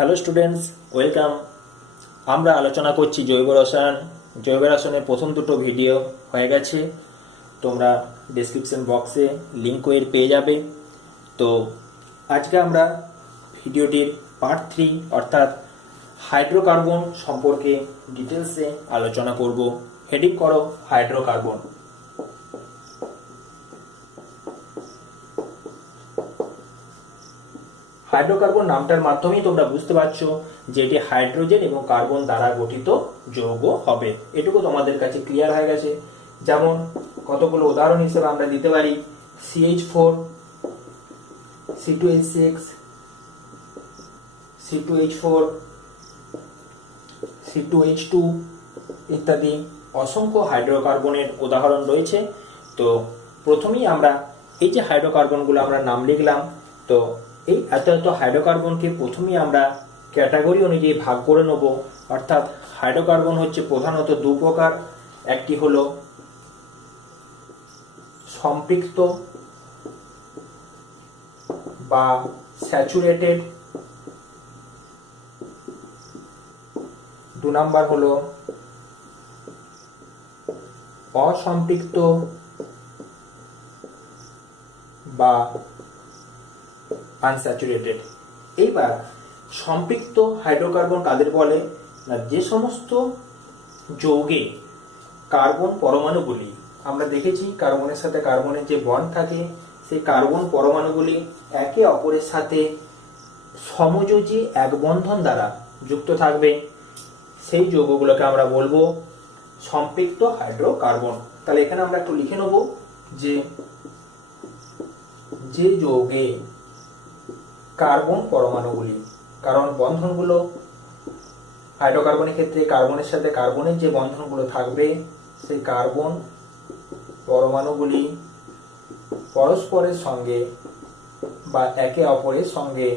Hello students, welcome. আমরা আলোচনা করছি জৈব রসায়ন। জৈব রসায়নের প্রথম দুটো ভিডিও হয়ে গেছে, তোমরা ডেসক্রিপশন বক্সে লিঙ্ক এর পেয়ে যাবে। তো আজকে আমরা ভিডিওটির পার্ট 3 অর্থাৎ হাইড্রোকার্বন সম্পর্কে ডিটেলসে আলোচনা করব। হেডিং করো হাইড্রোকার্বন। হাইড্রোকার্বন নামটার মাধ্যমেই তোমরা বুঝতে পারছো যে এটি হাইড্রোজেন এবং কার্বন দ্বারা গঠিত যৌগ হবে। এটুকু তোমাদের কাছে ক্লিয়ার হয়ে গেছে। যেমন কতগুলো উদাহরণ হিসেবে আমরা দিতে পারি CH4, C2H6, C2H4, C2H2 ইত্যাদি অসংখ্য হাইড্রোকার্বনের উদাহরণ রয়েছে। তো প্রথমেই আমরা এই যে হাইড্রোকার্বনগুলো আমরা নাম লিখলাম, তো এই এত হাইড্রোকার্বনকে প্রথমেই আমরা ক্যাটাগরি অনুযায়ী ভাগ করে নেব। অর্থাৎ হাইড্রোকার্বন হচ্ছে প্রধানত দু প্রকার। একটি হলো সম্পৃক্ত বা স্যাচুরেটেড, দু নাম্বার হলো অসম্পৃক্ত বা আনস্যাচুরেটেড। এইবার সম্পৃক্ত হাইড্রোকার্বন কাদের বলে না, যে সমস্ত যৌগে কার্বন পরমাণুগুলি, আমরা দেখেছি কার্বনের সাথে কার্বনের যে বন্ড থাকে, সেই কার্বন পরমাণুগুলি একে অপরের সাথে সমযোজী এক বন্ধন দ্বারা যুক্ত থাকবে, সেই যৌগগুলোকে আমরা বলবো সম্পৃক্ত হাইড্রোকার্বন। তাহলে এখানে আমরা একটু লিখে নেব যে যৌগে কার্বন পরমাণুগুলি, কারণ বন্ধনগুলো হাইড্রোকার্বনের ক্ষেত্রে কার্বনের সাথে কার্বনের যে বন্ধনগুলো থাকবে, সেই কার্বন পরমাণুগুলি পরস্পরের সঙ্গে বা একে অপরের সঙ্গে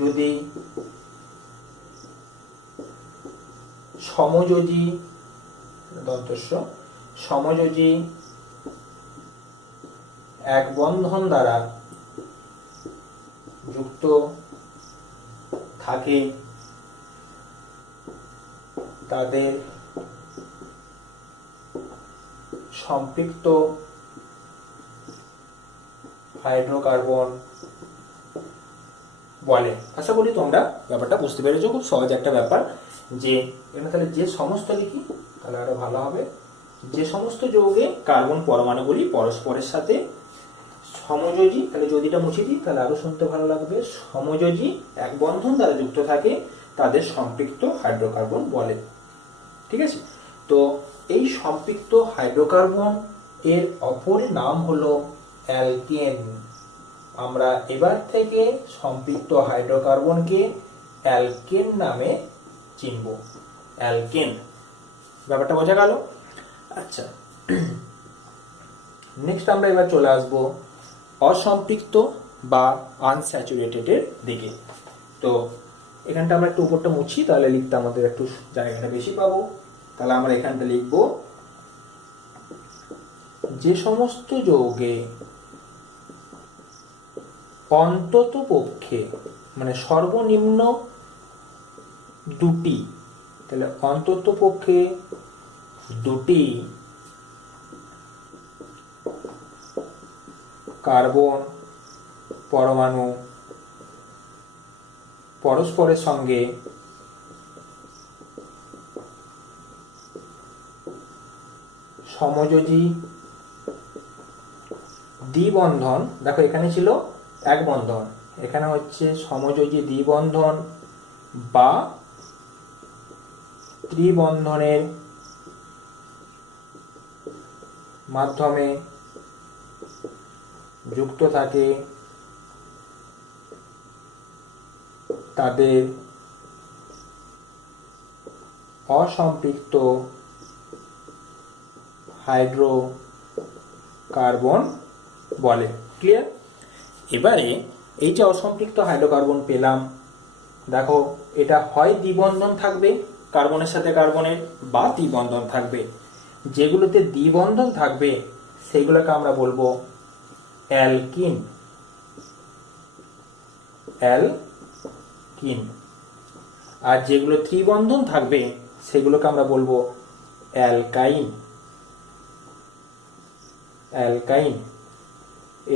যদি সমযোজী এক বন্ধন দ্বারা যুক্ত থাকে, তাদের সম্পৃক্ত হাইড্রোকার্বন বলে। আশা করি তোমরা ব্যাপারটা বুঝতে পেরেছো। খুব সহজ একটা ব্যাপার। যে এখানে তাহলে যে সমস্ত লিখি তাহলে আরো ভালো হবে, যে সমস্ত যৌগে কার্বন পরমাণুগুলি পরস্পরের সাথে সমযোজী, তাহলে যদিটা মুছে দিই তাহলে আরো শুনতে ভালো লাগবে, সমযোজী এক বন্ধন দ্বারা যুক্ত থাকে, তাদের সম্পৃক্ত হাইড্রোকার্বন বলে। ঠিক আছে? তো এই সম্পৃক্ত হাইড্রোকার্বন এর অপর নাম হলো অ্যালকেন। আমরা এবার থেকে সম্পৃক্ত হাইড্রোকার্বনকে অ্যালকেন নামে চিনব। অ্যালকেন, ব্যাপারটা বোঝা গেল? আচ্ছা, নেক্সট আমরা এবার চলে আসবো অসম্পৃক্ত বা আনস্যাচুরেটেডের দিকে। তো এখানটা আমরা একটু উপরটা মুছি, তাহলে লিখতে আমাদের একটু জায়গাটা বেশি পাবো। তাহলে আমরা এখানটা লিখব যে সমস্ত যৌগে অন্তত পক্ষে, মানে সর্বনিম্ন দুটি, তাহলে অন্তত পক্ষে দুটি কার্বন পরমাণু পরস্পরের সঙ্গে সমযোজী দ্বিবন্ধন, দেখো এখানে ছিল এক বন্ধন, এখানে হচ্ছে সমযোজী দ্বিবন্ধন বা ত্রিবন্ধনের মাধ্যমে যুক্ত থাকে, তাদের অসম্পৃক্ত হাইড্রোকার্বন বলে। ক্লিয়ার? এবারে এই যে অসম্পৃক্ত হাইড্রোকার্বন পেলাম, দেখো এটা হয় দ্বিবন্ধন থাকবে কার্বনের সাথে কার্বনের, বা ত্রিবন্ধন থাকবে। যেগুলোতে দ্বিবন্ধন থাকবে সেইগুলোকে আমরা বলবো অ্যালকিন। কিন। আর যেগুলো ত্রিবন্ধন থাকবে সেগুলোকে আমরা বলবো অ্যালকাইন। অ্যালকাইন,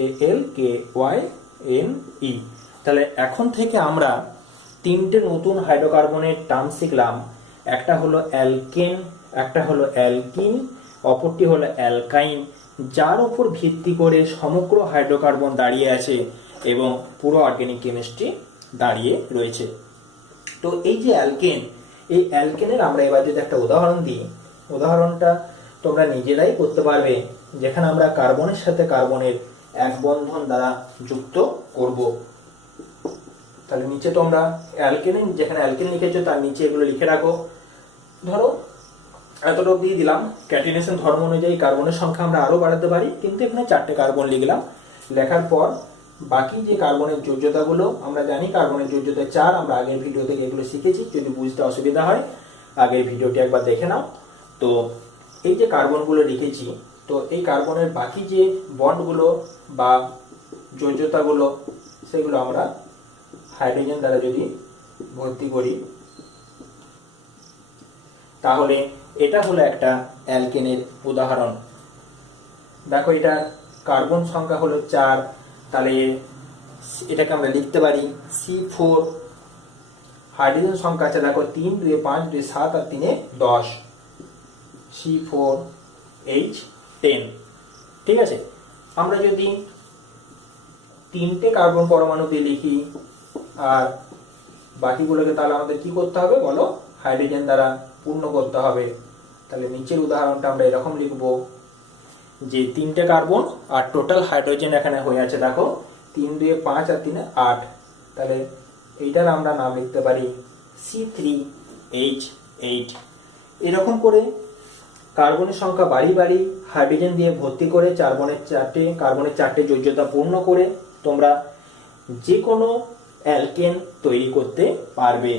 ALKYNE। তাহলে এখন থেকে আমরা তিনটে নতুন হাইড্রোকার্বনের টার্ম শিখলাম। একটা হলো অ্যালকেন, একটা হলো অ্যালকিন, অপরটি হলো অ্যালকাইন, যার উপর ভিত্তি করে সমগ্র হাইড্রোকার্বন দাঁড়িয়ে আছে এবং পুরো অর্গানিক কেমিস্ট্রি দাঁড়িয়ে রয়েছে। তো এই যে অ্যালকেন, এই অ্যালকেনের আমরা এবার যদি একটা উদাহরণ দিই, উদাহরণটা তোমরা নিজেরাই করতে পারবে, যেখানে আমরা কার্বনের সাথে কার্বনের এক বন্ধন দ্বারা যুক্ত করব। তাহলে নিচে তোমরা অ্যালকেন, যেখানে অ্যালকেন লিখেছো তার নিচে এগুলো লিখে রাখো। ধরো এতটুকু দিয়ে দিলাম। ক্যাটিনেশন ধর্ম অনুযায়ী কার্বনের সংখ্যা আমরা আরো বাড়াতে পারি, কিন্তু এখানে 4টে কার্বন লিখলাম। লেখার পর বাকি যে কার্বনের যোজ্যতাগুলো, আমরা জানি কার্বনের যোজ্যতা 4, আমরা আগের ভিডিও থেকে এগুলো শিখেছি। যদি বুঝতে অসুবিধা হয় আগের ভিডিওটি একবার দেখে নাও। তো এই যে কার্বনগুলো লিখেছি, তো এই কার্বনের বাকি যে বন্ডগুলো বা যোজ্যতাগুলো, সেগুলো আমরা হাইড্রোজেন দ্বারা যদি ভর্তি করি, তাহলে এটা হলো একটা অ্যালকেনের উদাহরণ। দেখো এটা কার্বন সংখ্যা হলো 4, তাহলে এটাকে আমরা লিখতে পারি C4। হাইড্রোজেন সংখ্যা আছে দেখো 3, 2, 5, 2, 7 আর 3, 10, C4H10। ঠিক আছে, আমরা যদি 3টে কার্বন পরমাণু দিয়ে লিখি আর বাকিগুলোকে, তাহলে আমাদের কি করতে হবে বলো? হাইড্রোজেন দ্বারা পূর্ণ করতে হবে। তাহলে নিচের উদাহরণটা আমরা এরকম লিখব যে 3টে কার্বন আর টোটাল হাইড্রোজেন এখানে হয়ে আছে দেখো 3, 2, 5 আর 3, 8। তাহলে এইটার আমরা নাম লিখতে পারি C3H8। এরকম করে কার্বনের সংখ্যা বাড়ি বাড়ি হাইড্রোজেন দিয়ে ভর্তি করে কার্বনের 4টে যোজ্যতা পূর্ণ করে তোমরা যে কোনো অ্যালকেন তৈরি করতে পারবে।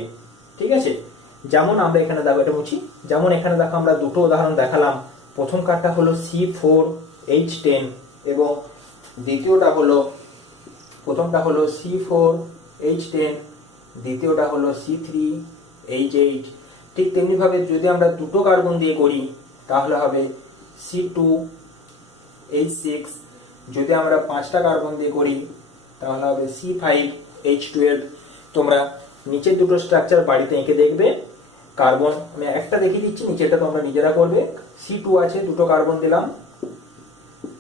ঠিক আছে, যেমন আমরা এখানে দেখো, এটা মুছি, যেমন এখানে দেখো আমরা দুটো উদাহরণ দেখালাম। প্রথম কার্ডটা হলো C4H10 এবং প্রথমটা হলো C4H10, দ্বিতীয়টা হলো C3H8। ঠিক তেমনি ভাবে যদি আমরা দুটো কার্বন দিয়ে করি তাহলে হবে C2H6। যদি আমরা 5টা কার্বন দিয়ে করি তাহলে হবে C5H12। তোমরা নিচের দুটো স্ট্রাকচার বাড়িতে এঁকে দেখবে। কার্বন আমি একটা দেখিয়ে দিচ্ছি, নিচেটা তোমরা নিজেরা করবে। C2 আছে, দুটো কার্বন দিলাম,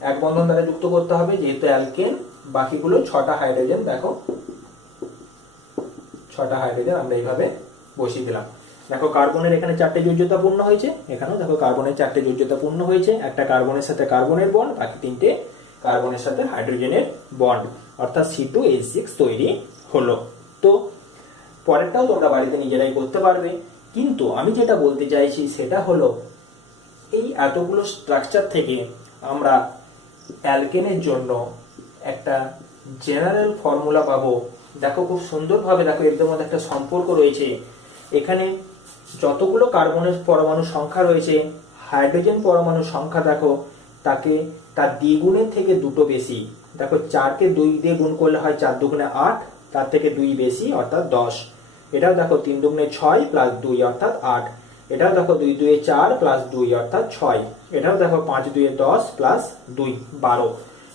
এক বন্ধন দ্বারা যুক্ত করতে হবে যেহেতু অ্যালকেন। বাকিগুলো 6টা হাইড্রোজেন, দেখো 6টা হাইড্রোজেন আমরা এইভাবে বসিয়ে দিলাম। দেখো কার্বনের এখানে 4টে যোজ্যতা পূর্ণ হয়েছে, এখানেও দেখো কার্বনের 4টে যোজ্যতা পূর্ণ হয়েছে। একটা কার্বনের সাথে কার্বনের বন্ড, বাকি 3টে কার্বনের সাথে হাইড্রোজেনের বন্ড, অর্থাৎ C2H6 তৈরি হলো। তো পরেরটাও তোমরা বাড়িতে নিজেরাই করতে পারবে, কিন্তু আমি যেটা বলতে চাইছি সেটা হলো এই এতগুলো স্ট্রাকচার থেকে আমরা অ্যালকেনের জন্য একটা জেনারেল ফর্মুলা পাবো। দেখো খুব সুন্দরভাবে, দেখো এর মধ্যে একটা সম্পর্ক রয়েছে। এখানে যতগুলো কার্বনের পরমাণু সংখ্যা রয়েছে, হাইড্রোজেন পরমাণু সংখ্যা দেখো তার দ্বিগুণের থেকে দুটো বেশি। দেখো 4কে 2 দিয়ে গুণ করলে হয় 4 দুগুণে 8, তার থেকে 2 বেশি অর্থাৎ 10। এটাও দেখো 3 দুগুণে 6 প্লাস 2 অর্থাৎ 8। এটাও দেখো 2 2 4 প্লাস 2 অর্থাৎ 6। এটাও দেখো 5 2 10 প্লাস 2 12।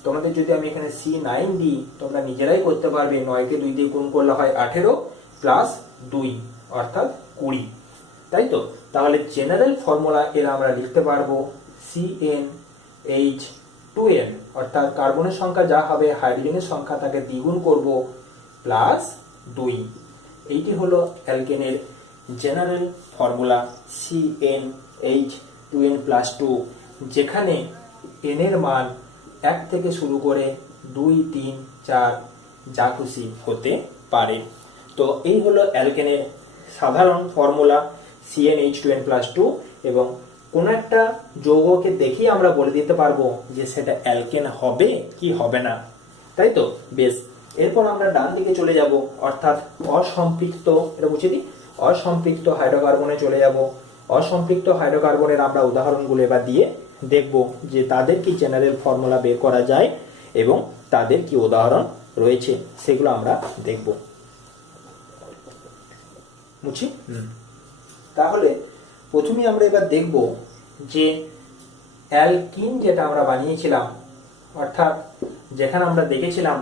তোমাদের যদি আমি এখানে C9 দিই তোমরা নিজেরাই করতে পারবে। 9কে 2 দিয়ে গুণ করলে হয় 18 প্লাস 2 অর্থাৎ 20। তাই তো? তাহলে জেনারেল ফর্মুলা এর আমরা লিখতে পারবো CnH2n, অর্থাৎ কার্বনের সংখ্যা যা হবে হাইড্রোজেনের সংখ্যা তাকে দ্বিগুণ করব প্লাস 2। এইটি হলো অ্যালকেনের জেনারেল ফর্মুলা CnH2n+2, যেখানে n এর মান 1 থেকে শুরু করে 2, 3, 4 যা খুশি হতে পারে। তো এই হলো অ্যালকেনের সাধারণ ফর্মুলা CnH2n+2, এবং কোন একটা যৌগকে দেখেই আমরা বলে দিতে পারবো যে সেটা অ্যালকেন হবে কি হবে না। তাই তো? বেশ, এরপর আমরা ডান দিকে চলে যাব, অর্থাৎ অসম্পৃক্ত, এটা বুঝে দিই, অসম্পৃক্ত হাইড্রোকার্বনে চলে যাব। অসম্পৃক্ত হাইড্রোকার্বনের আমরা উদাহরণগুলো এবার দিয়ে দেখব যে তাদের কি জেনারেল ফর্মুলা বের করা যায় এবং তাদের কি উদাহরণ রয়েছে, সেগুলো আমরা দেখব। মুছি। তাহলে প্রথমেই আমরা এবার দেখব যে অ্যালকিন যেটা আমরা বানিয়েছিলাম, অর্থাৎ যেখানে আমরা দেখেছিলাম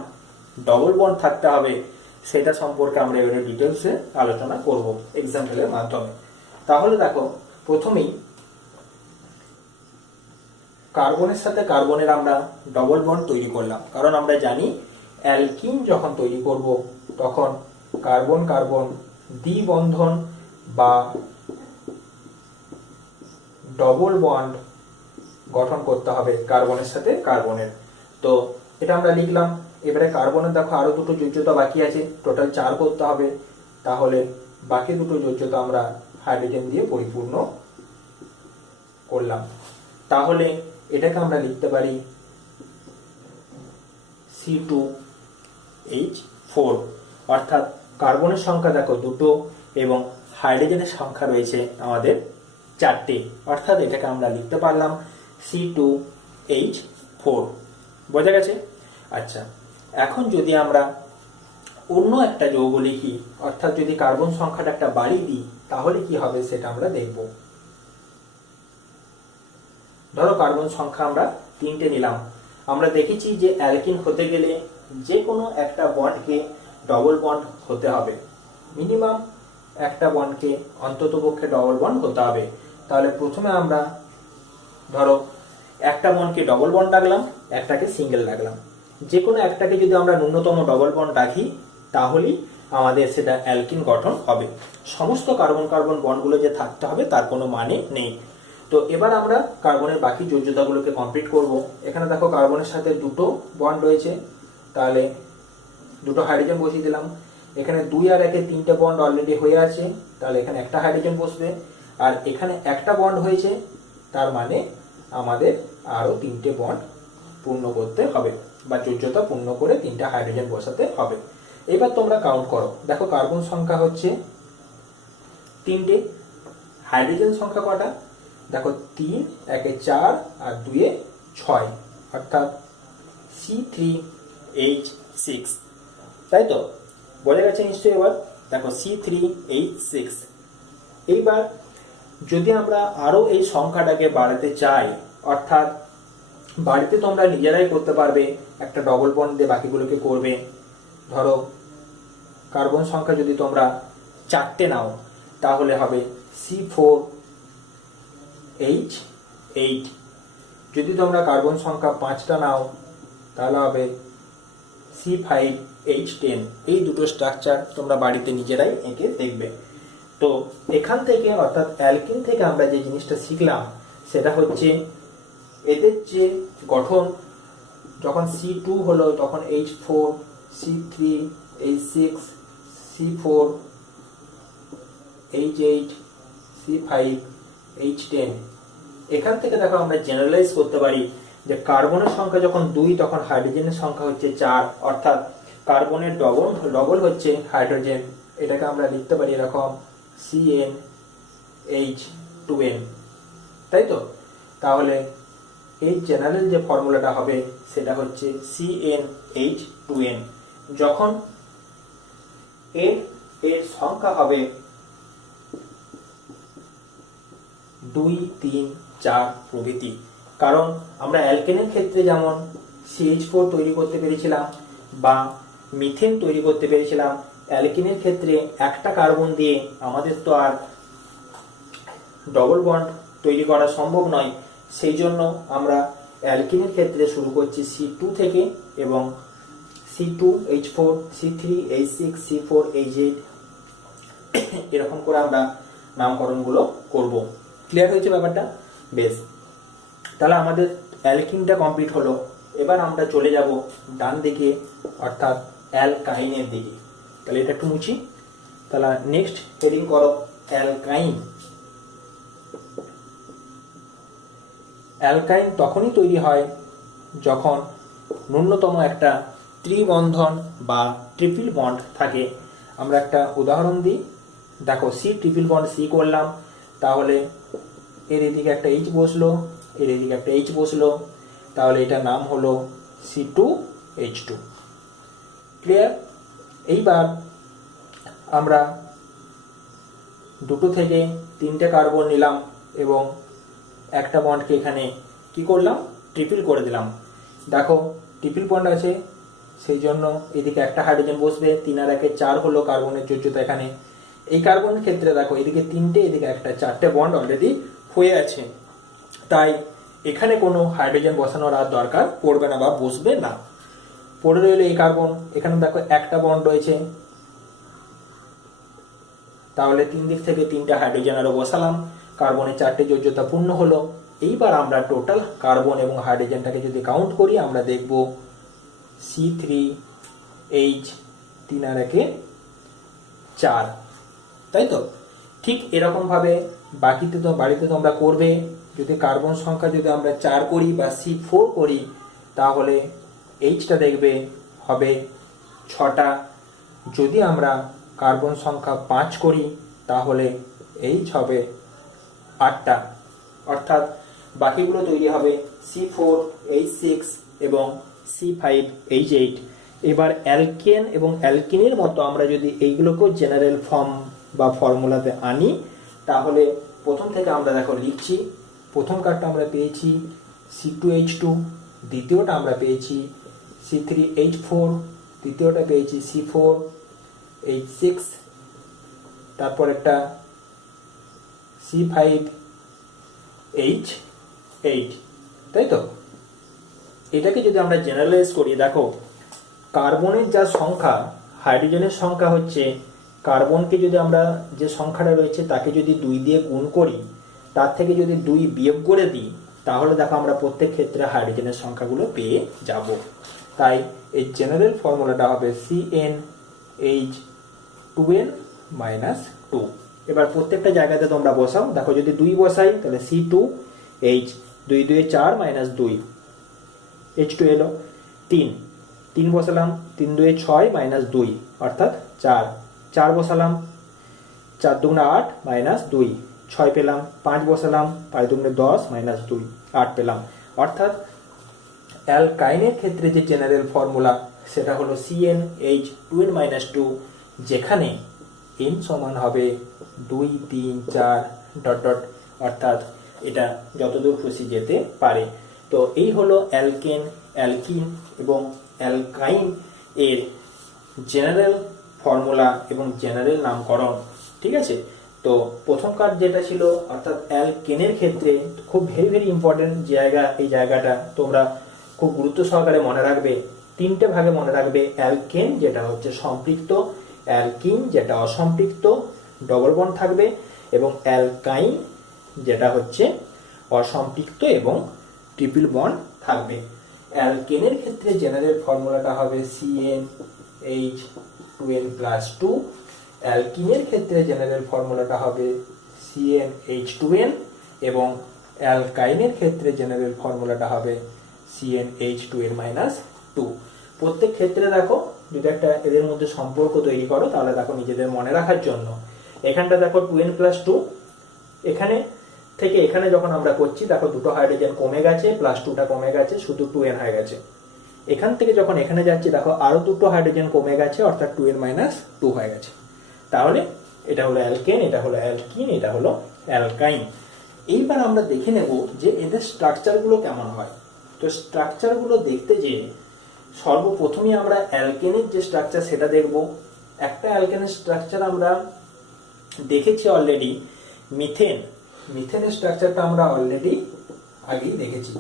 ডবল বন্ড থাকতে হবে, সেটা সম্পর্কে আমরা এবারে ডিটেলসে আলোচনা করব এক্সাম্পলের মাধ্যমে। তাহলে দেখো, প্রথমেই কার্বনের সাথে কার্বনের আমরা ডবল বন্ড তৈরি করলাম, কারণ আমরা জানি অ্যালকিন যখন তৈরি করব তখন কার্বন কার্বন দ্বিবন্ধন বা ডবল বন্ড গঠন করতে হবে কার্বনের সাথে কার্বনের। তো এটা আমরা লিখলাম। এবারে কার্বনের দেখো আরো দুটো যোজ্যতা বাকি আছে, টোটাল 4 করতে হবে। তাহলে বাকি দুটো যোজ্যতা আমরা হাইড্রোজেন দিয়ে পরিপূর্ণ করলাম। তাহলে এটাকে আমরা লিখতে পারি C2H4, অর্থাৎ কার্বনের সংখ্যা দেখো 2 এবং হাইড্রোজেনের সংখ্যা রয়েছে আমাদের 4টে, অর্থাৎ এটাকে আমরা লিখতে পারলাম C2H4। বোঝা গেছে? আচ্ছা, এখন যদি আমরা অন্য একটা যৌগ লিখি, অর্থাৎ যদি কার্বন সংখ্যাটা একটা বাড়িয়ে দিই, তাহলে কি হবে সেটা আমরা দেখব। ধরো কার্বন সংখ্যা আমরা 3টে নিলাম। আমরা দেখেছি যে অ্যালকিন হতে গেলে যে কোনো একটা বন্ডকে ডবল বন্ড হতে হবে, মিনিমাম একটা বন্ডকে অন্ততপক্ষে ডবল বন্ড হতে হবে। তাহলে প্রথমে আমরা ধরো একটা বন্ডকে ডবল বন্ড রাখলাম, একটাকে সিঙ্গেল রাখলাম। যে কোনো একটাকে যদি আমরা ন্যূনতম ডবল বন্ড রাখি, তাহলেই আমাদের সেটা অ্যালকিন গঠন হবে। সমস্ত কার্বন কার্বন বন্ডগুলো যে থাকতে হবে তার কোনো মানে নেই। তো এবার আমরা কার্বনের বাকি যোজ্যতাগুলোকে কমপ্লিট করব। এখানে দেখো কার্বনের সাথে 2টো বন্ড রয়েছে, তাহলে 2টো হাইড্রোজেন বসিয়ে দিলাম। এখানে 2 আর 1 3টে বন্ড অলরেডি হয়ে আছে, তাহলে এখানে একটা হাইড্রোজেন বসবে। আর এখানে একটা বন্ড হয়েছে, তার মানে আমাদের আরো 3টে বন্ড পূর্ণ করতে হবে, বা যোজ্যতা পূর্ণ করে 3টা হাইড্রোজেন বসাতে হবে। এবার তোমরা কাউন্ট করো, দেখো কার্বন সংখ্যা হচ্ছে 3টে, হাইড্রোজেন সংখ্যা কটা? দেখো 3, 1 4 আর 2 6, অর্থাৎ C3H6, তাই তো? বোঝা গেছে নিশ্চয়ই? এবার দেখো C3H6। এইবার যদি আমরা আরো এই সংখ্যাটাকে বাড়াতে চাই, অর্থাৎ বাড়িতে তোমরা নিজেরাই করতে পারবে, একটা ডবল বন্ড দিয়ে বাকিগুলোকে করবে। ধরো কার্বন সংখ্যা যদি তোমরা 4টে নাও, তাহলে হবে C4H8। যদি তোমরা কার্বন সংখ্যা 5টা নাও, তাহলে হবে C5H10। এই দুটো স্ট্রাকচার তোমরা বাড়িতে নিজেরাই এঁকে দেখবে। তো এখান থেকে, অর্থাৎ অ্যালকিন থেকে আমরা যে জিনিসটা শিখলাম সেটা হচ্ছে এদের যে গঠন, যখন C2 হলো তখন H4, C3, H6, C4, H8, C5, H10। এখান থেকে দেখো আমরা জেনারেলাইজ করতে পারি যে কার্বনের সংখ্যা যখন 2 তখন হাইড্রোজেনের সংখ্যা হচ্ছে 4, অর্থাৎ কার্বনের ডবল হচ্ছে হাইড্রোজেন। এটাকে আমরা লিখতে পারি এরকম CnH2n, তাই তো? তাহলে এই জেনারেল যে ফর্মুলাটা হবে সেটা হচ্ছে CnH2n। যখন এর সংখ্যা হবে 2, 3, 4 প্রভৃতি, কারণ আমরা অ্যালকেনের ক্ষেত্রে যেমন CH4 তৈরি করতে পেরেছিলাম বা মিথেন তৈরি করতে পেরেছিলাম, অ্যালকেনের ক্ষেত্রে একটা কার্বন দিয়ে আমাদের তো আর ডবল বন্ড তৈরি করা সম্ভব নয়। সেই জন্য আমরা অ্যালকিনের ক্ষেত্রে শুরু করছি C2 থেকে, এবং C2H4, C3H6, C4H8 এরকম করে আমরা নামকরণগুলো করব। ক্লিয়ার হয়েছে ব্যাপারটা? বেশ, তাহলে আমাদের অ্যালকিনটা কমপ্লিট হলো। এবার আমরা চলে যাব ডান দিকে, অর্থাৎ অ্যালকাইনের দিকে। তাহলে এটা একটু মুছি। তাহলে নেক্সট হেডিং করো অ্যালকাইন। অ্যালকাইন তখনই তৈরি হয় যখন ন্যূনতম একটা ত্রিবন্ধন বা ট্রিপল বন্ড থাকে। আমরা একটা উদাহরণ দিই। দেখো C ট্রিপল বন্ড C করলাম, তাহলে এর এদিকে একটা H বসলো, এর এদিকে একটা H বসলো, তাহলে এটার নাম হলো C2H2। ক্লিয়ার? এইবার আমরা দুটো থেকে তিনটে কার্বন নিলাম এবং একটা বন্ডকে এখানে কি করলাম, ট্রিপল করে দিলাম। দেখো ট্রিপল বন্ড আছে, সেই জন্য এদিকে একটা হাইড্রোজেন বসবে, 3 আর 1 4 হলো কার্বনের যোজ্যতা এখানে। এই কার্বনের ক্ষেত্রে দেখো এদিকে 3টে, এদিকে একটা, 4টে বন্ড অলরেডি হয়ে আছে, তাই এখানে কোনো হাইড্রোজেন বসানোর আর দরকার পড়বে না বা বসবে না। পড়ে রইল এই কার্বন, এখানে দেখো একটা বন্ড রয়েছে, তাহলে 3 দিক থেকে 3টা হাইড্রোজেন আরো বসালাম, কার্বনের 4টে যোজ্যতা পূর্ণ হলো। এইবার আমরা টোটাল কার্বন এবং হাইড্রোজেনটাকে যদি কাউন্ট করি আমরা দেখব C3H 3 আর 1 4, তাই তো? ঠিক এরকম ভাবে বাড়িতে তোমরা করবে। যদি কার্বন সংখ্যা যদি আমরা 4 করি বা C4 করি, তাহলে এইচটা দেখবে হবে 6টা। যদি আমরা কার্বন সংখ্যা 5 করি তাহলে এইচ হবে 8টা, অর্থাৎ বাকিগুলো তৈরি হবে C4H6 এবং C5H8। এবার অ্যালকেন এবং অ্যালকিনের মতো আমরা যদি এইগুলোকেও জেনারেল ফর্ম বা ফর্মুলাতে আনি, তাহলে প্রথম থেকে আমরা দেখো লিখছি। প্রথম কার্ডটা আমরা পেয়েছি C2H2, দ্বিতীয়টা আমরা পেয়েছি C3H4, তৃতীয়টা পেয়েছি C4H6, তারপর একটা C5H8, তাই তো? এটাকে যদি আমরা জেনারেলাইজ করি, দেখো কার্বনের যা সংখ্যা, হাইড্রোজেনের সংখ্যা হচ্ছে, কার্বনকে যদি আমরা যে সংখ্যাটা রয়েছে তাকে যদি 2 দিয়ে গুণ করি, তার থেকে যদি 2 বিয়োগ করে দিই, তাহলে দেখো আমরা প্রত্যেক ক্ষেত্রে হাইড্রোজেনের সংখ্যাগুলো পেয়ে যাব। তাই এই জেনারেল ফর্মুলাটা হবে CnH2n-2। এবার প্রত্যেকটা জায়গাতে তোমরা বসাও। দেখো যদি 2 বসাই তাহলে C2H, 2 2 4 - 2, H2 এলো। 3 বসালাম, 3 2 6 - 2 অর্থাৎ 4 বসালাম, 4 2 8 - 2 6 পেলাম, 5 বসালাম, 5 2 10 - 2 8 পেলাম। অর্থাৎ অ্যালকাইনের ক্ষেত্রে যে জেনারেল ফর্মুলা সেটা হলো CnH2n-2, যেখানে n সমান হবে 2 3 4 ... অর্থাৎ এটা যতদূর খুশি যেতে পারে। তো এই হলো অ্যালকেন, অ্যালকিন এবং অ্যালকাইন এর জেনারেল ফর্মুলা এবং জেনারেল নামকরণ, ঠিক আছে? তো প্রথম কাজ যেটা ছিল, অর্থাৎ অ্যালকেনের ক্ষেত্রে খুব ভেরি ইম্পর্টেন্ট জায়গা, এই জায়গাটা তোমরা খুব গুরুত্ব সহকারে মনে রাখবে। 3টে ভাগে মনে রাখবে, অ্যালকেন যেটা হচ্ছে সম্পৃক্ত, অ্যালকিন যেটা অসম্পৃক্ত ডবল বন্ড থাকবে, এবং অ্যালকাইন যেটা হচ্ছে অসম্পৃক্ত এবং ট্রিপল বন্ড থাকবে। অ্যালকেনের ক্ষেত্রে জেনারেল ফর্মুলাটা হবে CnH2n+2, অ্যালকিনের ক্ষেত্রে জেনারেল ফর্মুলাটা হবে CnH2n, এবং অ্যালকাইনের ক্ষেত্রে জেনারেল ফর্মুলাটা হবে CnH2n-2। প্রত্যেক ক্ষেত্রে দেখো যদি একটা এদের মধ্যে সম্পর্ক তৈরি করো, তাহলে দেখো নিজেদের মনে রাখার জন্য এখানটা দেখো 2n+2, এখানে থেকে এখানে যখন আমরা করছি দেখো দুটো হাইড্রোজেন কমে গেছে, +2টা কমে গেছে, শুধু 2n হয়ে গেছে। এখান থেকে যখন এখানে যাচ্ছি দেখো আরো দুটো হাইড্রোজেন কমে গেছে, অর্থাৎ 2n-2 হয়ে গেছে। তাহলে এটা হলো অ্যালকেন, এটা হলো অ্যালকিন, এটা হলো অ্যালকাইন। এইবার আমরা দেখে নেব যে এদের স্ট্রাকচারগুলো কেমন হয়। তো স্ট্রাকচারগুলো দেখতে যে সর্বপ্রথমে আমরা অ্যালকেনের যে স্ট্রাকচার সেটা দেখব। একটা অ্যালকেনের স্ট্রাকচার আমরা দেখেছি অলরেডি, মিথেনের স্ট্রাকচারটা আমরা অলরেডি আগেই দেখেছি,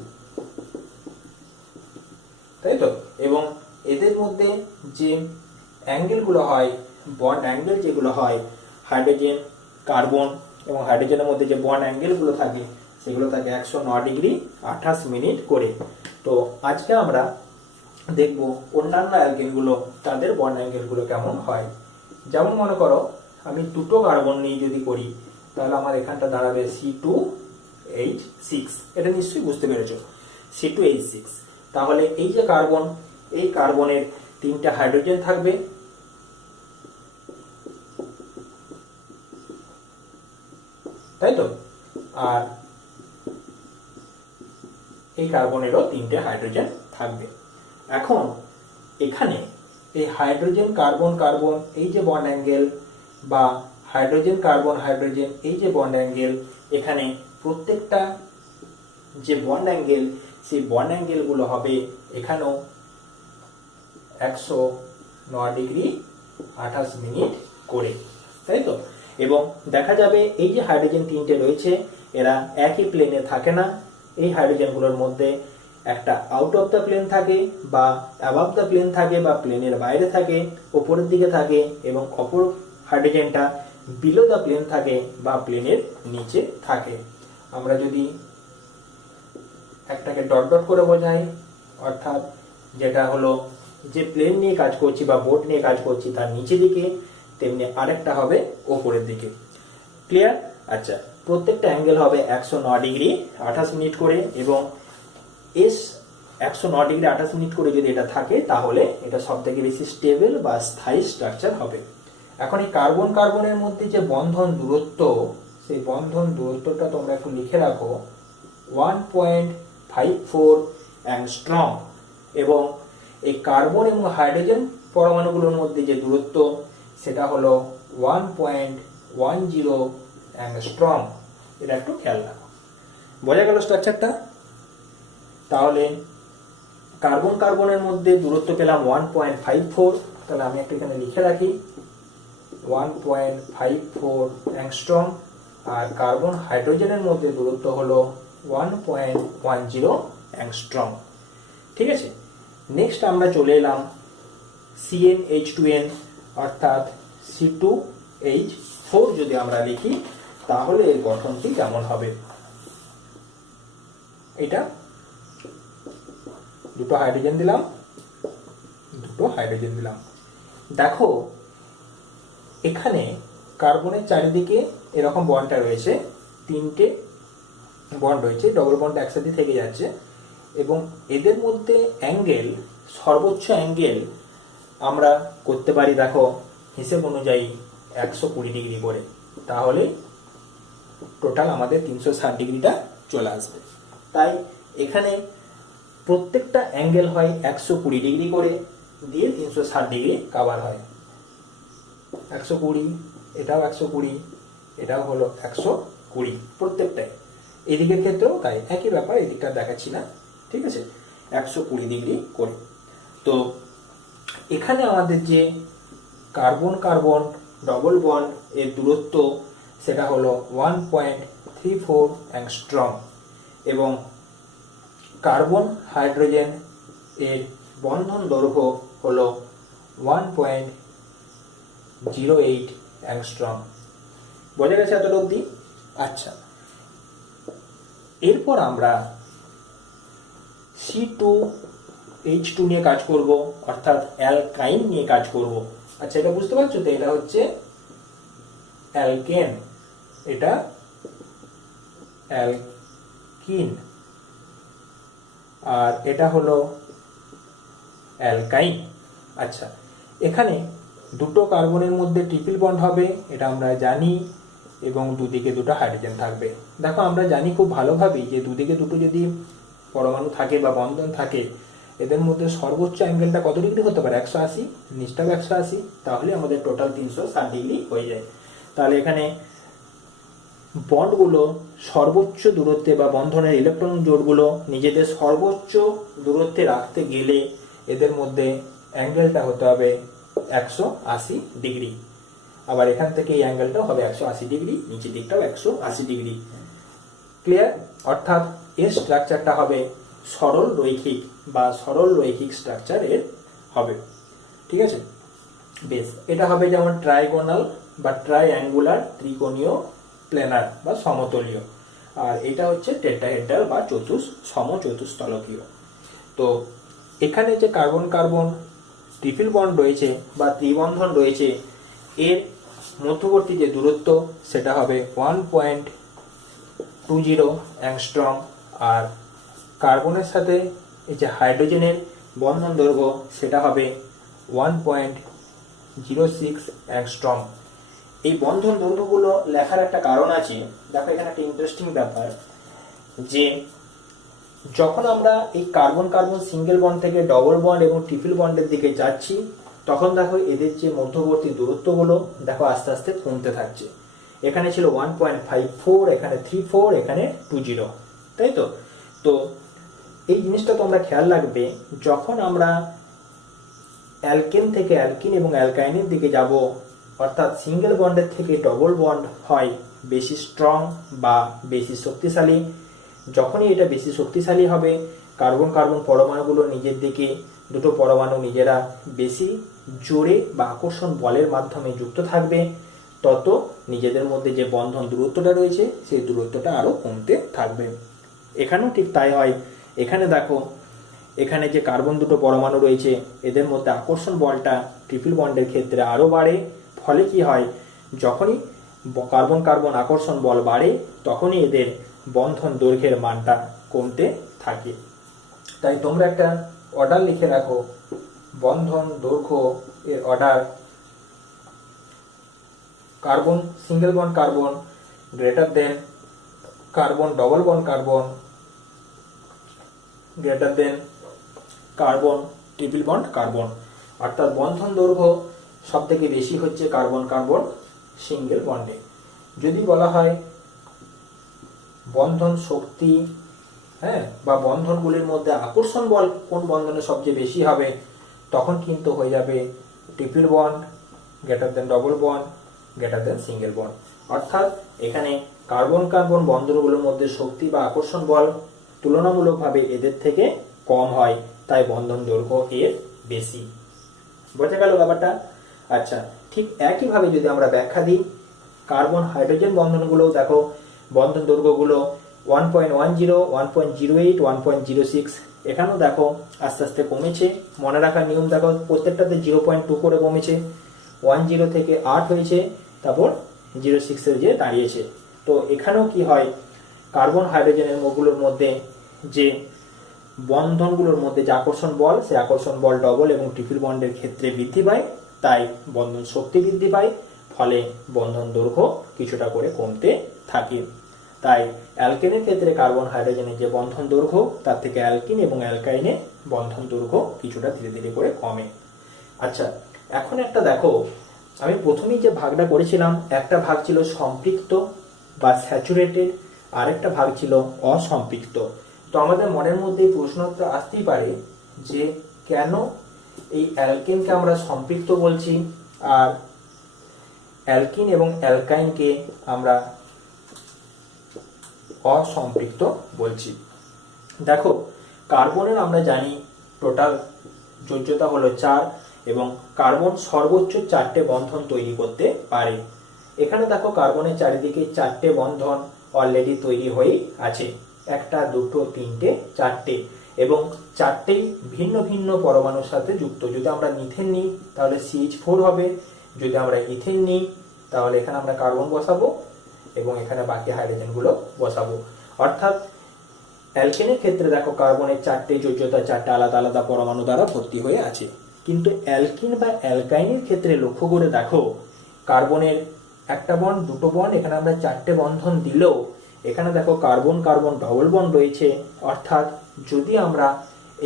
তাই তো? এবং এদের মধ্যে যে অ্যাঙ্গেলগুলো হয়, বন্ড অ্যাঙ্গেল যেগুলো হয়, হাইড্রোজেন, কার্বন এবং হাইড্রোজেনের মধ্যে যে বন্ড অ্যাঙ্গেলগুলো থাকে সেগুলো থাকে 109 ডিগ্রি 28 মিনিট করে। তো আজকে আমরা দেখব অন্যান্য অ্যালকেনগুলো, তাদের বন্ড অ্যাঙ্গেলগুলো কেমন হয়। যেমন মনে করো আমি দুটো কার্বন নিয়ে যদি করি, তাহলে আমার এখানটা দাঁড়াবে C2H6, এটা নিশ্চয়ই বুঝতে পেরেছো, C2H6। তাহলে এই যে কার্বন, এই কার্বনের 3টে হাইড্রোজেন থাকবে, তাই তো? আর এই কার্বনেরও 3টে হাইড্রোজেন থাকবে। এখন এখানে এই হাইড্রোজেন কার্বন কার্বন এই যে বন্ড অ্যাঙ্গেল বা হাইড্রোজেন কার্বন হাইড্রোজেন এই যে বন্ড অ্যাঙ্গেল, এখানে প্রত্যেকটা যে বন্ড অ্যাঙ্গেল সেই বন্ড অ্যাঙ্গেলগুলো হবে এখানেও 109°28' করে, তাই তো। এবং দেখা যাবে এই যে হাইড্রোজেন তিনটে রয়েছে এরা একই প্লেনে থাকে না। এই হাইড্রোজেনগুলোর মধ্যে একটা আউট অফ দ্য প্লেন থাকে বা অ্যাবাভ দ্য প্লেন থাকে বা প্লেনের বাইরে থাকে, ওপরের দিকে থাকে, এবং অপর হাইড্রোজেনটা বিলো দ্য প্লেন থাকে বা প্লেনের নিচে থাকে। আমরা যদি একটাকে ডট ডট করে বোঝাই, অর্থাৎ যেটা হলো যে প্লেন নিয়ে কাজ করছি বা বোট নিয়ে কাজ করছি তার নিচে দিকে, তেমনি আরেকটা হবে ওপরের দিকে। ক্লিয়ার? আচ্ছা, প্রত্যেকটা অ্যাঙ্গেল হবে 109°28' করে, এবং এস 109°28' করে যদি এটা থাকে তাহলে এটা সব থেকে বেশি স্টেবল বা স্থায়ী স্ট্রাকচার হবে। এখন এই কার্বন কার্বনের মধ্যে যে বন্ধন দূরত্ব, সেই বন্ধন দূরত্বটা তোমরা একটু লিখে রাখো, 1.54 অ্যাংস্ট্রম। এবং এই কার্বন এবং হাইড্রোজেন পরমাণুগুলোর মধ্যে যে দূরত্ব সেটা হলো 1.10 অ্যাংস্ট্রম। এটা একটু খেয়াল রাখো। বোঝা গেল স্ট্রাকচারটা? তাহলে কার্বন কার্বনের মধ্যে দূরত্ব পেলাম 1.54, তাহলে আমি একটা এখানে লিখে রাখি 1.54 অ্যাংস্ট্রম। আর কার্বন হাইড্রোজেনের মধ্যে দূরত্ব হলো 1.10 অ্যাংস্ট্রম। ঠিক আছে, নেক্সট আমরা চলে এলাম CnH2n অর্থাৎ C2H4 যদি আমরা লিখি তাহলে এর গঠনটি কেমন হবে। এটা দুটো হাইড্রোজেন দিলাম, দুটো হাইড্রোজেন দিলাম। দেখো এখানে কার্বনের চারিদিকে এরকম বন্ডটা রয়েছে, তিনটে বন্ড রয়েছে, ডবল বন্ড একসাথে থেকে যাচ্ছে, এবং এদের মধ্যে অ্যাঙ্গেল, সর্বোচ্চ অ্যাঙ্গেল আমরা করতে পারি দেখো হিসেব অনুযায়ী 120° করে, তাহলে টোটাল আমাদের 360°টা চলে আসবে। তাই এখানে প্রত্যেকটা অ্যাঙ্গেল হয় 120° করে, দিয়ে 360° কাভার হয়। 120, এটাও 120, এটাও হলো 120, প্রত্যেকটাই। এদিকের ক্ষেত্রেও তাই একই ব্যাপার, এদিকটা দেখাচ্ছি না, ঠিক আছে, 120° করে। তো এখানে আমাদের যে কার্বন কার্বন ডবল বন্ড এর দূরত্ব সেটা হলো 1.34 অ্যাংস্ট্রম, এবং কার্বন হাইড্রোজেন এর বন্ধন দৈর্ঘ্য হলো 1.08 অ্যাংস্ট্রম। বোঝা গেছে এতটা অবধি? আচ্ছা, এরপর আমরা C2H2 নিয়ে কাজ করব, অর্থাৎ অ্যালকাইন নিয়ে কাজ করব। আচ্ছা, এটা বুঝতে পারছো তো? এটা হচ্ছে অ্যালকেন, এটা অ্যালকিন, আর এটা হলো অ্যালকাইন। আচ্ছা, এখানে দুটো কার্বনের মধ্যে ট্রিপল বন্ড হবে, এটা আমরা জানি, এবং দুদিকে দুটো হাইড্রোজেন থাকবে। দেখো আমরা জানি খুব ভালোভাবেই যে দুদিকে দুটো যদি পরমাণু থাকে বা বন্ধন থাকে, এদের মধ্যে সর্বোচ্চ অ্যাঙ্গেলটা কত ডিগ্রি হতে পারে? 180, নিচটাও 180, তাহলে আমাদের টোটাল 360° হয়ে যায়। তাহলে এখানে বন্ডগুলো সর্বোচ্চ দূরত্বে বা বন্ধনের ইলেকট্রন জোড়গুলো নিজেদের সর্বোচ্চ দূরত্বে রাখতে গেলে এদের মধ্যে অ্যাঙ্গেলটা হতে হবে 180°। আবার এখান থেকে এই অ্যাঙ্গেলটাও হবে 180°, নিচের দিকটাও 180°। ক্লিয়ার? অর্থাৎ এর স্ট্রাকচারটা হবে সরল রৈখিক বা সরল রৈখিক স্ট্রাকচার এর হবে। ঠিক আছে, বেশ। এটা হবে যেমন ট্রাইগোনাল বা ট্রাইঅ্যাঙ্গুলার, ত্রিকোণীয়, প্ল্যানার বা সমতলীয়, আর এটা হচ্ছে টেট্রাহেড্রাল বা সমচতুস্তলকীয়। তো এখানে যে কার্বন কার্বন ট্রিপল বন্ড রয়েছে বা ত্রিবন্ধন রয়েছে, এর মধ্যবর্তী যে দূরত্ব সেটা হবে 1.20 অ্যাংস্ট্রম, আর কার্বনের সাথে এই যে হাইড্রোজেনের বন্ধন দৈর্ঘ্য সেটা হবে 1.06 অ্যাংস্ট্রম। এই বন্ধন দৈর্ঘ্যগুলো লেখার একটা কারণ আছে। দেখো এখানে একটা ইন্টারেস্টিং ব্যাপার, যে যখন আমরা এই কার্বন কার্বন সিঙ্গেল বন্ড থেকে ডবল বন্ড এবং ট্রিপল বন্ডের দিকে যাচ্ছি, তখন দেখো এদের যে মধ্যবর্তী দূরত্বগুলো দেখো আস্তে আস্তে কমতে থাকছে। এখানে ছিল 1.54, এখানে 34, এখানে 20, তাই তো। তো এই জিনিসটা তোমরা খেয়াল রাখবে, যখন আমরা অ্যালকেন থেকে অ্যালকিন এবং অ্যালকাইনের দিকে যাব, অর্থাৎ সিঙ্গেল বন্ডের থেকে ডবল বন্ড হয় বেশি স্ট্রং বা বেশি শক্তিশালী। যখনই এটা বেশি শক্তিশালী হবে, কার্বন কার্বন পরমাণুগুলো নিজের দিকে, দুটো পরমাণু নিজেরা বেশি জোরে বা আকর্ষণ বলের মাধ্যমে যুক্ত থাকবে, তত নিজেদের মধ্যে যে বন্ধন দূরত্বটা রয়েছে সেই দূরত্বটা আরো কমতে থাকবে। এখানেও ঠিক তাই হয়। এখানে দেখো, এখানে যে কার্বন দুটো পরমাণু রয়েছে এদের মধ্যে আকর্ষণ বলটা ট্রিপল বন্ডের ক্ষেত্রে আরো বাড়ে। ফলে কি হয়, যখনই কার্বন কার্বন আকর্ষণ বল বাড়ে তখনই এদের বন্ধন দৈর্ঘ্যের মানটা কমতে থাকে। তাই তোমরা একটা অর্ডার লিখে রাখো, বন্ধন দৈর্ঘ্য এর order carbon single bond carbon greater than carbon double bond carbon greater than carbon triple bond carbon. অর্থাৎ বন্ধন দৈর্ঘ্য সব থেকে বেশি হচ্ছে কার্বন কার্বন সিঙ্গেল বন্ডে। যদি বলা হয় বন্ধন শক্তি, বা বন্ধনগুলির মধ্যে আকর্ষণ বল কোন বন্ধনে সবচেয়ে বেশি হবে, তখন কিন্তু হয়ে যাবে triple bond greater than double bond greater than single bond. অর্থাৎ এখানে কার্বন কার্বন বন্ধনগুলোর মধ্যে শক্তি বা আকর্ষণ বল তুলনামূলকভাবে এদের থেকে কম হয়, তাই বন্ধন দৈর্ঘ্য এর বেশি। বোঝা গেল ব্যাপারটা? আচ্ছা, ঠিক একইভাবে যদি আমরা ব্যাখ্যা দিই, কার্বন হাইড্রোজেন বন্ধনগুলো দেখো, বন্ধন দৈর্ঘ্যগুলো 1.10, 1.08, 1.06, এখানেও দেখো আস্তে আস্তে কমেছে। মনে রাখার নিয়ম দেখো, প্রত্যেকটাতে 0.2 করে কমেছে। 10 থেকে 8 হয়েছে, তারপর 06 যে দাঁড়িয়েছে। তো এখানেও কি হয়, কার্বন হাইড্রোজেনের গুলোর মধ্যে যে বন্ধনগুলোর মধ্যে যে আকর্ষণ বল, সেই আকর্ষণ বল ডবল এবং ট্রিপল বন্ডের ক্ষেত্রে বৃদ্ধি পায়, তাই বন্ধন শক্তি বৃদ্ধি পায়, ফলে বন্ধন দৈর্ঘ্য কিছুটা করে কমতে থাকে। তাই অ্যালকেনের ক্ষেত্রে কার্বন হাইড্রোজেনের যে বন্ধন দৈর্ঘ্য তার থেকে অ্যালকিন এবং অ্যালকাইনে বন্ধন দৈর্ঘ্য কিছুটা ধীরে ধীরে করে কমে। আচ্ছা, এখন একটা দেখো, আমি প্রথমেই যে ভাগটা করেছিলাম, একটা ভাগ ছিল সম্পৃক্ত বা স্যাচুরেটেড, আরেকটা ভাগ ছিল অসম্পৃক্ত। তো আমাদের মনের মধ্যে প্রশ্নটা আসতেই পারে যে কেন এই অ্যালকেনকে আমরা সম্পৃক্ত বলছি আর অ্যালকিন এবং অ্যালকাইনকে আমরা অসম্পৃক্ত বলছি। দেখো, কার্বনের আমরা জানি টোটাল যোজ্যতা হলো 4 এবং কার্বন সর্বোচ্চ 4টে বন্ধন তৈরি করতে পারে। এখানে দেখো কার্বনের চারিদিকে 4টে বন্ধন অলরেডি তৈরি হয়ে আছে, 1, 2, 3, 4টে, এবং 4টেই ভিন্ন ভিন্ন পরমাণুর সাথে যুক্ত। যদি আমরা মিথেন নিই তাহলে CH4 হবে, যদি আমরা ইথেন নিই তাহলে এখানে আমরা কার্বন বসাবো এবং এখানে বাকি হাইড্রোজেনগুলো বসাবো। অর্থাৎ অ্যালকেনের ক্ষেত্রে দেখো কার্বনের 4টে যোজ্যতা 4টে আলাদা আলাদা পরমাণু দ্বারা ভর্তি হয়ে আছে, কিন্তু অ্যালকিন বা অ্যালকাইনের ক্ষেত্রে লক্ষ্য করে দেখো কার্বনের একটা বন্ড, দুটো বন্ড, এখানে আমরা 4টে বন্ধন দিলেও এখানে দেখো কার্বন কার্বন ডবল বন্ড রয়েছে। অর্থাৎ যদি আমরা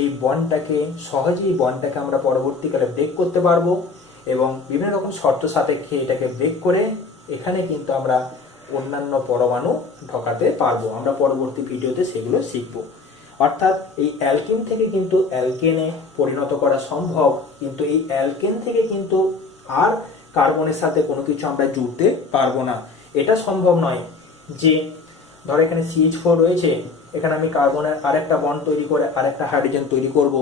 এই বন্ডটাকে সহজেই বন্ডটাকে আমরা পরবর্তীকালে ব্রেক করতে পারবো এবং বিভিন্ন রকম শর্ত সাপেক্ষে এটাকে ব্রেক করে এখানে কিন্তু আমরা অন্যান্য পরমাণু ঢোকাতে পারবো। আমরা পরবর্তী ভিডিওতে সেগুলো শিখব। অর্থাৎ এই অ্যালকিন থেকে কিন্তু অ্যালকেনে পরিণত করা সম্ভব, কিন্তু এই অ্যালকেন থেকে কিন্তু আর কার্বনের সাথে কোনো কিছু আমরা জুড়তে পারবো না। এটা সম্ভব নয় যে ধরো এখানে CH4 রয়েছে, এখানে আমি কার্বনের আরেকটা বন্ড তৈরি করে আরেকটা হাইড্রোজেন তৈরি করব,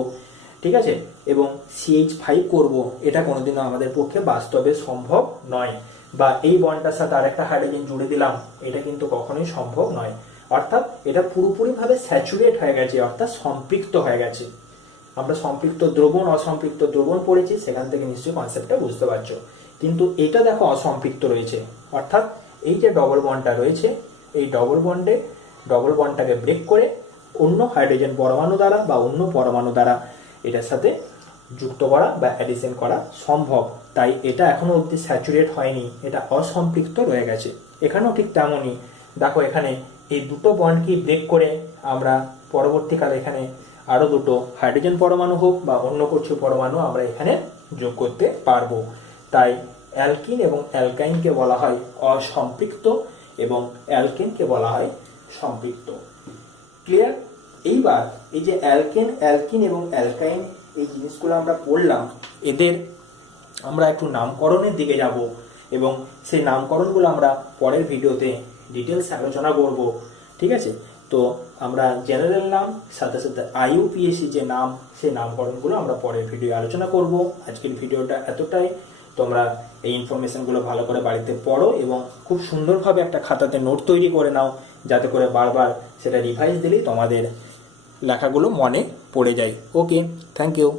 ঠিক আছে, এবং CH5 করব। এটা কোনোদিনও আমাদের পক্ষে বাস্তবে সম্ভব নয়। বা এই বন্ডটার সাথে আরেকটা হাইড্রোজেন জুড়ে দিলাম, এটা কিন্তু কখনোই সম্ভব নয়। অর্থাৎ এটা পুরোপুরিভাবে স্যাচুরেট হয়ে গেছে, অর্থাৎ সম্পৃক্ত হয়ে গেছে। আমরা সম্পৃক্ত দ্রবণ অসম্পৃক্ত দ্রবণ পড়েছি, সেখান থেকে নিশ্চয়ই কনসেপ্টটা বুঝতে পারছো। কিন্তু এটা দেখো অসম্পৃক্ত রয়েছে, অর্থাৎ এই যে ডবল বন্ডটা রয়েছে, এই ডবল বন্ডটাকে ব্রেক করে অন্য হাইড্রোজেন পরমাণু দ্বারা বা অন্য পরমাণু দ্বারা এটার সাথে যুক্ত করা বা অ্যাডিশন করা সম্ভব। তাই এটা এখনো অবধি স্যাচুরেট হয়নি, এটা অসম্পৃক্ত রয়ে গেছে। এখানেও ঠিক তেমনই দেখো, এখানে এই দুটো বন্ডকে ব্রেক করে আমরা পরবর্তীকালে এখানে আরো দুটো হাইড্রোজেন পরমাণু হোক বা অন্য কিছু পরমাণু আমরা এখানে যোগ করতে পারবো। তাই অ্যালকিন এবং অ্যালকাইনকে বলা হয় অসম্পৃক্ত এবং অ্যালকেনকে বলা হয় সম্পৃক্ত। ক্লিয়ার? এইবার এই যে অ্যালকেন, অ্যালকিন এবং অ্যালকাইন এই জিনিসগুলো আমরা পড়লাম, এদের আমরা একটু নামকরণের দিকে যাব এবং সেই নামকরণগুলো আমরা পরের ভিডিওতে ডিটেলস আলোচনা করব। ঠিক আছে? তো আমরা জেনারেল নাম সাথে সাথে IUPAC যে নাম, সেই নামকরণগুলো আমরা পরের ভিডিও আলোচনা করব। আজকের ভিডিওটা এতটাই। তোমরা এই ইনফরমেশনগুলো ভালো করে বাড়িতে পড়ো এবং খুব সুন্দরভাবে একটা খাতাতে নোট তৈরি করে নাও, যাতে করে বারবার সেটা রিভাইজ দিলেই তোমাদের লেখাগুলো মনে পড়ে যায়। ওকে, থ্যাংক ইউ।